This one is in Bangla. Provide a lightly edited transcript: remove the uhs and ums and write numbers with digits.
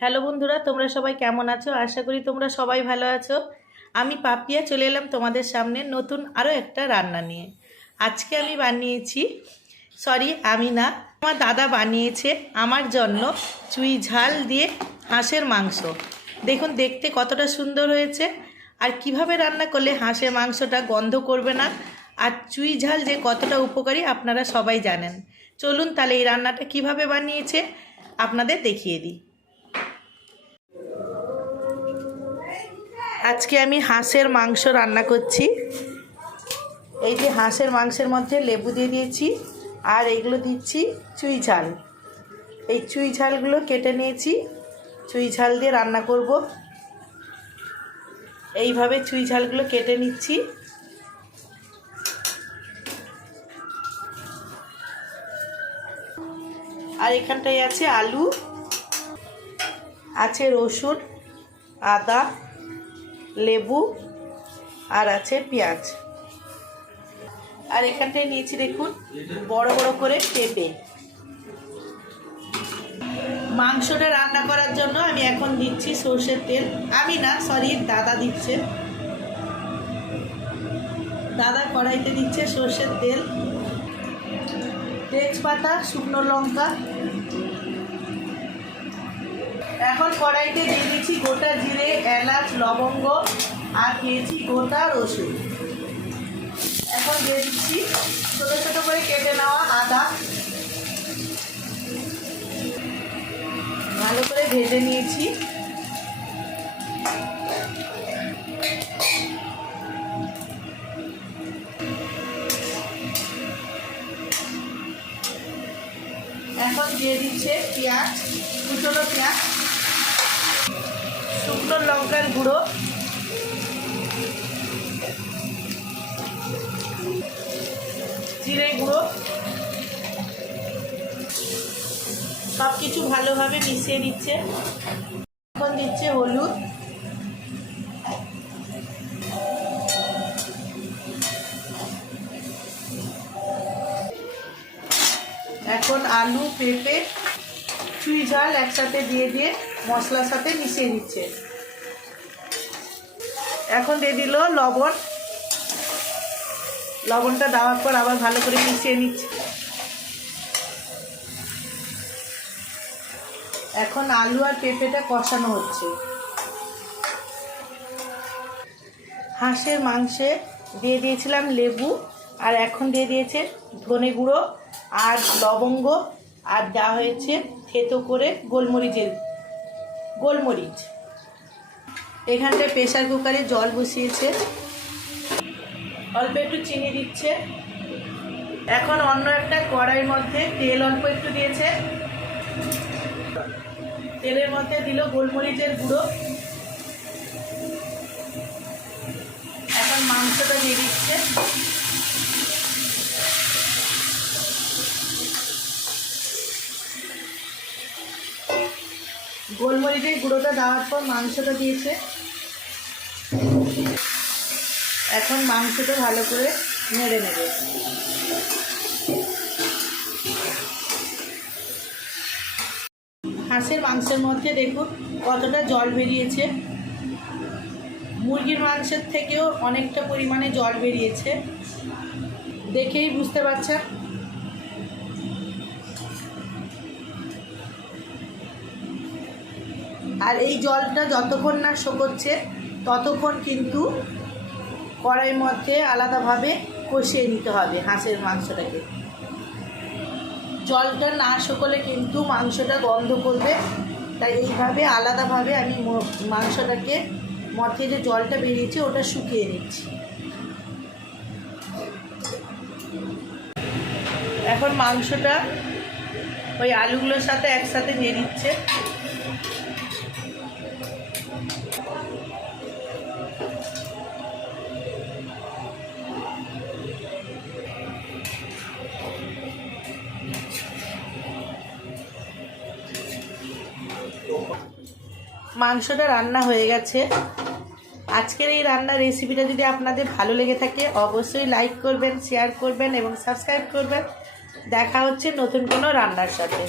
হ্যালো বন্ধুরা, তোমরা সবাই কেমন আছো? আশা করি তোমরা সবাই ভালো আছো। আমি পাপিয়া চলে এলাম তোমাদের সামনে নতুন আরও একটা রান্না নিয়ে। আজকে আমি বানিয়েছি, আমি না, আমার দাদা বানিয়েছে আমার জন্য চুই ঝাল দিয়ে হাঁসের মাংস। দেখুন দেখতে কতটা সুন্দর হয়েছে, আর কিভাবে রান্না করলে হাঁসের মাংসটা গন্ধ করবে না, আর চুই ঝাল যে কতটা উপকারী আপনারা সবাই জানেন। চলুন তাহলে এই রান্নাটা কিভাবে বানিয়েছে আপনাদের দেখিয়ে দিই। আজকে আমি হাঁসের মাংস রান্না করছি। এই যে হাঁসের মাংসের মধ্যে লেবু দিয়ে দিয়েছি, আর এগুলো দিচ্ছি চুই ঝাল। এই চুই ঝালগুলো কেটে নিয়েছি, চুই ঝাল দিয়ে রান্না করব। এইভাবে চুই ঝালগুলো কেটে নিচ্ছি। আর এখানটায় আছে আলু, আছে রসুন, আদা, লেবু, আর আছে পেঁয়াজ। আর এখানটায় নিয়েছি দেখুন বড় বড় করে পেঁপে। মাংসটা রান্না করার জন্য আমি এখন দিচ্ছি সর্ষের তেল। আমি না, দাদা দিচ্ছে। দাদা কড়াইতে দিচ্ছে সর্ষের তেল, তেজপাতা, শুকনো লঙ্কা। এখন কড়াইতে দিয়ে দিচ্ছি গোটা জিরে, এলাচ, লবঙ্গ, আর দিয়েছি গোটা রসুন। এখন দিয়ে দিচ্ছি ছোটো ছোটো করে কেটে নেওয়া আদা। ভালো করে ভেজে নিয়েছি। এখন দিয়ে দিচ্ছে পেঁয়াজ, কুচনো পেঁয়াজ, শুকনো লঙ্কার গুঁড়ো, জিরে গুঁড়ো, সব কিছু ভালোভাবে মিশিয়ে দিচ্ছে। এখন দিচ্ছে হলুদ, এখন আলু, পেঁপে, চুই ঝাল একসাথে দিয়ে মশলার সাথে মিশিয়ে দিচ্ছে। এখন দিয়ে দিল লবণ। লবণটা দেওয়ার পর আবার ভালো করে মিশিয়ে নিচ্ছে। এখন আলু আর পেঁপেটা কষানো হচ্ছে। হাঁসের মাংসে দিয়ে দিয়েছিলাম লেবু, আর এখন দিয়ে দিয়েছে ধনে গুঁড়ো আর লবঙ্গ, আর দেওয়া হয়েছে থেতো করে গোলমরিচ। এখানটায় প্রেসার কুকারে জল বসিয়েছে, অল্প একটু চিনি দিচ্ছে। এখন অন্য একটা কড়াইয়ের মধ্যে তেল অল্প একটু দিয়েছে, তেলের মধ্যে দিল গোলমরিচের গুঁড়ো। এখন মাংসটা দিয়ে দিচ্ছে। গোলমরিচের গুঁড়োটা দেওয়ার পর মাংসটা দিয়েছে। এখন মাংসটা ভালো করে নেড়ে নেবে। হাঁসের মাংসের মধ্যে দেখুন কতটা জল বেরিয়েছে। মুরগির মাংসের থেকেও অনেকটা পরিমাণে জল বেরিয়েছে, দেখেই বুঝতে পারছেন। আর এই জলটা যতক্ষণ না শুকোচ্ছে ততক্ষণ কিন্তু কড়াইয়ের মধ্যে আলাদাভাবে কষিয়ে নিতে হবে হাঁসের মাংসটাকে। জলটা না শুকোলে কিন্তু মাংসটা গন্ধ করবে, তাই এইভাবে আলাদাভাবে আমি মাংসটাকে মধ্যে যে জলটা বেরিয়েছে ওটা শুকিয়ে নিচ্ছি। এখন মাংসটা ওই আলুগুলোর সাথে একসাথে নিয়ে নিচ্ছে। মাংসটা রান্না হয়ে গেছে, আজকের এই রান্নার রেসিপিটা যদি আপনাদের ভালো লেগে থাকে অবশ্যই লাইক করবেন, শেয়ার করবেন এবং সাবস্ক্রাইব করবেন। দেখা হচ্ছে নতুন কোনো রান্নার সাথে।